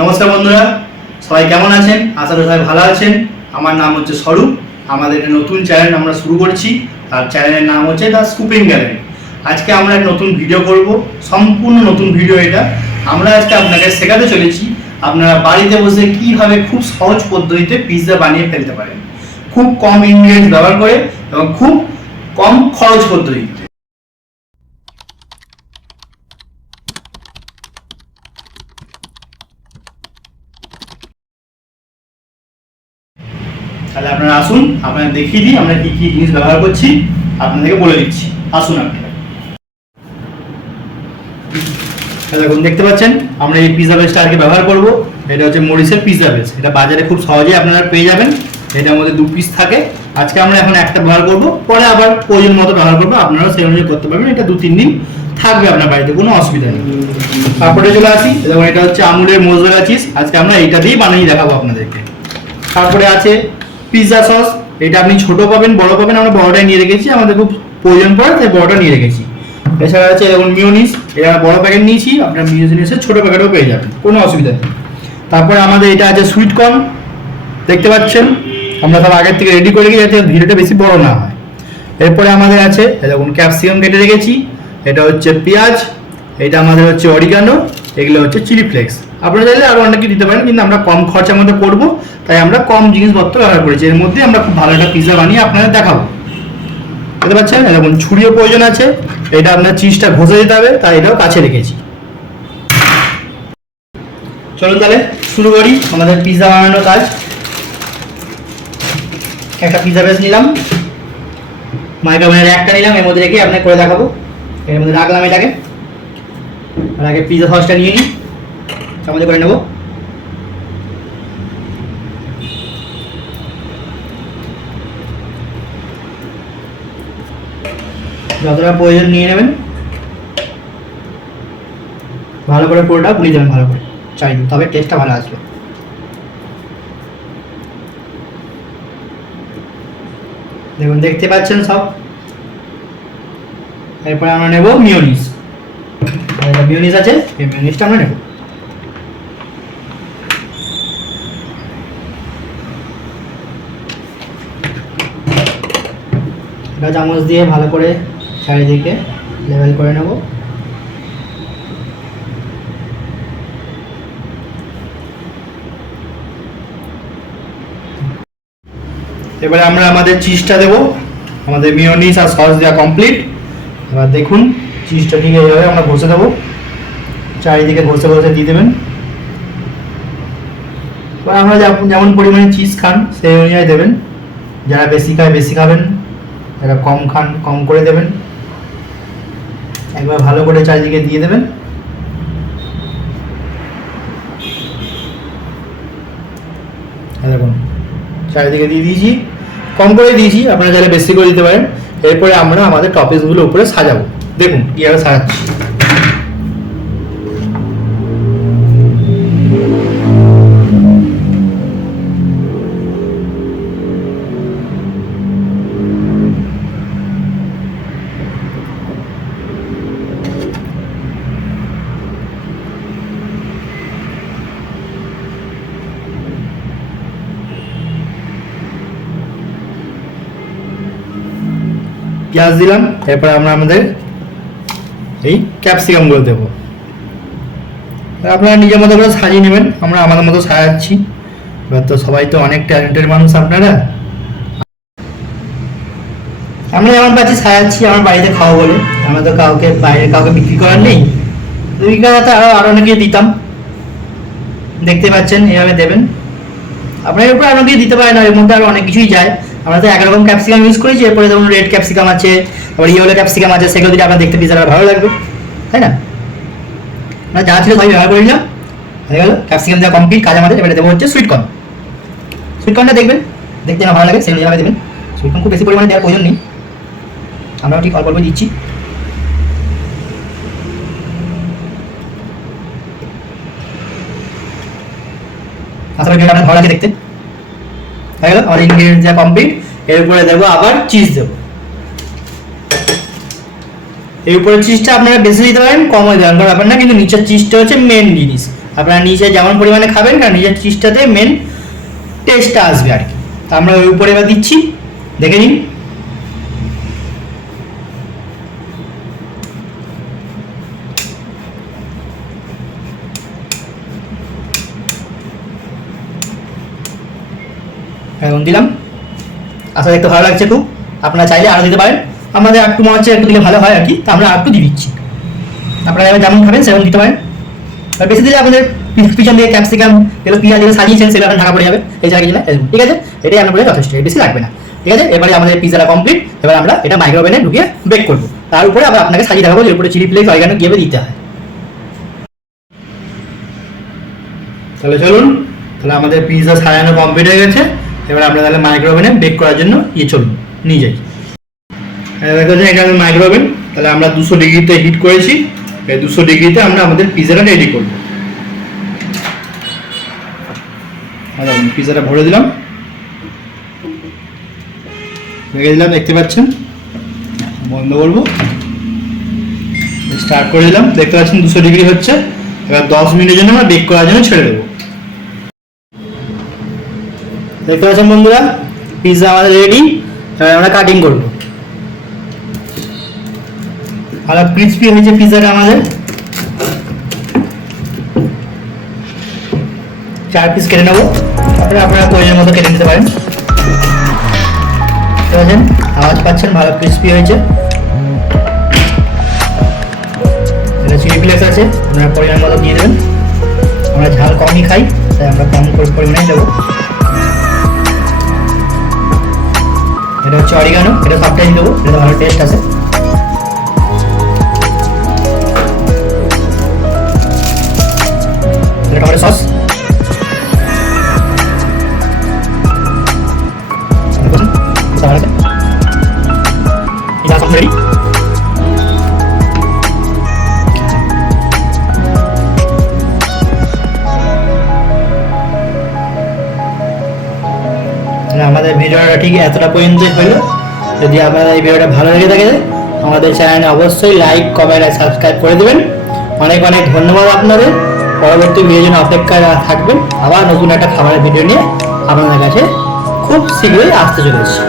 নমস্কার বন্ধুরা, সবাই কেমন আছেন? আশা করি সবাই ভালো আছেন। আমার নাম হচ্ছে স্বরূপ। আমাদের একটা নতুন চ্যানেল আমরা শুরু করছি, তার চ্যানেলের নাম হচ্ছে দ্য স্কুপিং গ্যালারি। আজকে আমরা একটা নতুন ভিডিও করব, সম্পূর্ণ নতুন ভিডিও এটা। আমরা আজকে আপনাকে শেখাতে চলেছি আপনারা বাড়িতে বসে কীভাবে খুব সহজ পদ্ধতিতে পিৎজা বানিয়ে ফেলতে পারেন, খুব কম ইনগ্রিডিয়েন্টস ব্যবহার করে এবং খুব কম খরচ পদ্ধতিতে। তাহলে আপনারা আসুন, আপনারা দেখিয়ে দিই আমরা কি কি জিনিস ব্যবহার করছি, আপনাদেরকে বলে দিচ্ছি। আসুন আপনারা। দেখুন, দেখতে পাচ্ছেন আমরা এই পিৎজা বেসটা আজকে ব্যবহার করব। এটা হচ্ছে মরিসের পিৎজা বেস। এটা বাজারে খুব সহজেই আপনারা পেয়ে যাবেন। এটার মধ্যে 2 পিস থাকে। আজকে আমরা এখন একটা ব্যবহার করব, পরে আবার প্রয়োজন মতো ব্যবহার করবো। আপনারাও সেই অনুযায়ী করতে পারবেন। এটা 2-3 দিন থাকবে আপনার বাড়িতে, কোনো অসুবিধা নেই। তারপরে চলে আসি, দেখুন এটা হচ্ছে আমুলের মোজরেলা চিজ। আজকে আমরা এইটা দিয়েই বানিয়ে দেখাবো আপনাদেরকে। তারপরে আছে পিৎজা সস। এটা আপনি ছোট পাবেন, বড় পাবেন। আমরা বড়টাই নিয়ে রেখেছি, আমাদের খুব প্রয়োজন পড়ে তাই বড়টা নিয়ে রেখেছি। এছাড়া আছে যেমন মিউনিস, এটা বড় প্যাকেট নিয়েছি, আপনার মিউনিসের ছোট প্যাকেটও পেয়ে যাবেন, কোনো অসুবিধা নেই। তারপরে আমাদের এটা আছে সুইট কর্ন, দেখতে পাচ্ছেন আমরা সব আগের থেকে রেডি করে রেখেছি যাতে ভিডিওটা বেশি বড় না হয়। এরপরে আমাদের আছে দেখুন ক্যাপসিকাম কেটে রেখেছি, এটা হচ্ছে পেঁয়াজ, এটা আমাদের হচ্ছে অরিগানো, এগুলো হচ্ছে চিলি ফ্লেক্স। আপনারা চাইলে আরও অনেক কিছু দিতে পারেন, কিন্তু আমরা কম খরচার মধ্যে করবো তাই আমরা কম জিনিসপত্র ব্যবহার করেছি। এর মধ্যে আমরা খুব ভালো একটা পিৎজা বানিয়ে আপনাদের দেখাবো। বুঝতে পারছেন? এরকম ছুরিও প্রয়োজন আছে, এটা আপনার চিজটা ঘষে দিতে হবে, তাই এটাও কাছে রেখেছি। চলুন তাহলে শুরু করি আমাদের পিৎজা বানানোর কাজ। একটা পিৎজা বেস নিলাম, মাইক্রোওভেনের একটা নিলাম, এর মধ্যে রেখে আপনাকে করে দেখাবো। এর মধ্যে রাখলাম এটাকে। আর আগে পিৎজা সসটা নিয়ে নিই, চামচে করে নেবো। যতটা প্রয়োজন নিয়ে নেবেন, ভালো করে পুরোটা গুলিয়ে দেবেন ভালো করে চাইলে, তবে টেস্টটা ভালো আসবে। দেখুন দেখতে পাচ্ছেন সব। এরপরে আমরা নেব মিউনিস। মিউনিস আছে, এই মিউনিসটা আমরা নেব। এটা চামচ দিয়ে ভালো করে চারিদিকে লেভেল করে নেব। এবারে আমরা আমাদের চিজটা দেবো। আমাদের মিয়োনিস আর সস দেওয়া কমপ্লিট। এবার দেখুন চিজটা ঠিক এইভাবে আমরা ঘষে দেবো, চারিদিকে ঘষে ঘষে দিয়ে দেবেন। এবার আমরা যেমন পরিমাণে চিজ খান সেই অনুযায়ী দেবেন। যারা বেশি খায় বেশি খাবেন, যারা কম খান কম করে দেবেন। একবার ভালো করে চারিদিকে দিয়ে দেবেন। দেখুন চারিদিকে দিয়ে দিয়েছি, কম করে দিয়েছি, আপনারা চাইলে বেশি করে দিতে পারেন। এরপরে আমরা আমাদের টপিংসগুলো উপরে সাজাবো। দেখুন কীভাবে সাজাচ্ছি। পেঁয়াজ দিলাম, এরপরে আমরা আমাদের এই ক্যাপসিকামগুলো দেবো। আপনারা নিজের মতো করে সাজিয়ে নেবেন, আমরা আমাদের মতো সাজাচ্ছি। এবার তো সবাই তো অনেক ট্যালেন্টেড মানুষ আপনারা। আমরা যেমন পাচ্ছি সাজাচ্ছি আমার বাড়িতে খাওয়া বলে, আমরা তো কাউকে বাইরে কাউকে বিক্রি করার নেই। বিক্রি করাতে আরও অনেকে দিতাম। দেখতে পাচ্ছেন এইভাবে দেবেন। আপনার উপরে আরও কিছু দিতে পারেন, এর মধ্যে আরও অনেক কিছুই যায়। আমরা তো একরকম ক্যাপসিকাম ইউজ করেছি, এরপরে যেমন রেড ক্যাপসিকাম আছে, আবার ইয়েলো ক্যাপসিকাম আছে, সেগুলো দিলে আপনার দেখতে পিৎজাটা ভালো লাগবে, তাই না? আমরা যা ছিল সবাই ব্যবহার করে নিলাম, হয়ে গেল। ক্যাপসিকাম দেওয়া কমপ্লিট কাজ আমাদের। এবারে দেবো হচ্ছে সুইট কর্ন। সুইট কর্নটা দেখবেন, দেখতে আমার ভালো লাগে সেই অনুযায়ী দেবেন। সুইট কর্ন খুব বেশি পরিমাণে দেওয়ার প্রয়োজন নেই, আমরাও ঠিক অল্প অল্প দিচ্ছি। আশা করি আপনার ভালো লাগে দেখতে। হয়ে গেল আমার ইনগ্রিডিয়েন্টস যা কমপ্লিট। এর উপরে দেবো আবার চিজ দেবো। এই উপরে চিজটা আপনারা বেশি দিতে পারেন, কমও দিতে পারেন, ব্যাপার না, কিন্তু নিচের চিজটা হচ্ছে মেন জিনিস। আপনারা নিজে যেমন পরিমাণে খাবেন কারণ নিজের চিজটাতে মেন টেস্টটা আসবে আর কি। তা আমরা ওই উপরে এবার দিচ্ছি, দেখে নিন। এখন দিলাম, আশা দেখতে ভালো লাগছে খুব। আপনারা চাইলে আরও দিতে পারেন, আমাদের একটু মনে হচ্ছে একটু দিলে ভালো হয় আর কি, তা আমরা একটু দিয়ে দিচ্ছি। আপনারা যেমন খাবেন সেরকম দিতে পারেন। আর বেশি দিলে আপনাদের পিছন দিয়ে ক্যাপসিকাম এগুলো পেঁয়াজ যেগুলো সাজিয়েছেন সেগুলো আপনার ঢাকা পড়ে যাবে এই জায়গায় গেলে, ঠিক আছে? এটাই আপনার বলে যথেষ্ট, বেশি লাগবে না, ঠিক আছে? এবারে আমাদের পিজাটা কমপ্লিট। এবার আমরা এটা মাইক্রোওভেনে ঢুকিয়ে বেক করবো। তার উপরে আবার আপনাকে সাজিয়ে দেখাবো, এর উপরে চিলি ফ্লেক্স অরিগানো গিয়ে দিতে হয়। তাহলে চলুন, তাহলে আমাদের পিজা সাজানো কমপ্লিট হয়ে গেছে। এবার আমরা তাহলে মাইক্রোওভেনে বেক করার জন্য চলুন নিয়ে যাই। দেখেছেন এটা আমি মাইক্রোওভেন, তাহলে আমরা 200 ডিগ্রিতে হিট করেছি। এই 200 ডিগ্রিতে আমরা আমাদের পিজাটা রেডি করব। পিজাটা ভরে দিলাম, রেখে দিলাম, দেখতে পাচ্ছেন। বন্ধ করবো, স্টার্ট করে দিলাম, দেখতে পাচ্ছেন 200 ডিগ্রি হচ্ছে। এবার 10 মিনিটের জন্য আমরা বেক করার জন্য ছেড়ে দেবো। দেখতে পাচ্ছেন বন্ধুরা, পিজা আমাদের রেডি। এবার আমরা কাটিং করব। ভালো ক্রিস্পি হয়েছে পিজাটা আমাদের। 4 পিস কেটে নেবো, তারপরে আপনারা প্রয়োজন মতো কেটে নিতে পারেন। ঠিক আছে, আওয়াজ পাচ্ছেন, ভালো ক্রিস্পি হয়েছে। এটা চিলি ফ্লেক্স আছে, আপনারা পরিমাণ মতো দিয়ে দেবেন। আমরা ঝাল কমই খাই, তাই আমরা কম পরিমাণে দেবো। এটা হচ্ছে অরিগানো, এটা সবটাই দেবো, এটা ভালো টেস্ট আছে। Tomato sauce, ready. আমাদের ভিডিওটা ঠিক এতটা পর্যন্তই হলো। যদি আপনাদের এই ভিডিওটা ভালো লেগে থাকে আমাদের চ্যানেলে অবশ্যই লাইক, কমেন্ট আর সাবস্ক্রাইব করে দেবেন। অনেক অনেক ধন্যবাদ আপনাদের। পরবর্তী ভিডিওর জন্য অপেক্ষায় থাকবেন। আবার নতুন একটা খাবারের ভিডিও নিয়ে আপনাদের কাছে খুব শীঘ্রই আসতে চলেছি।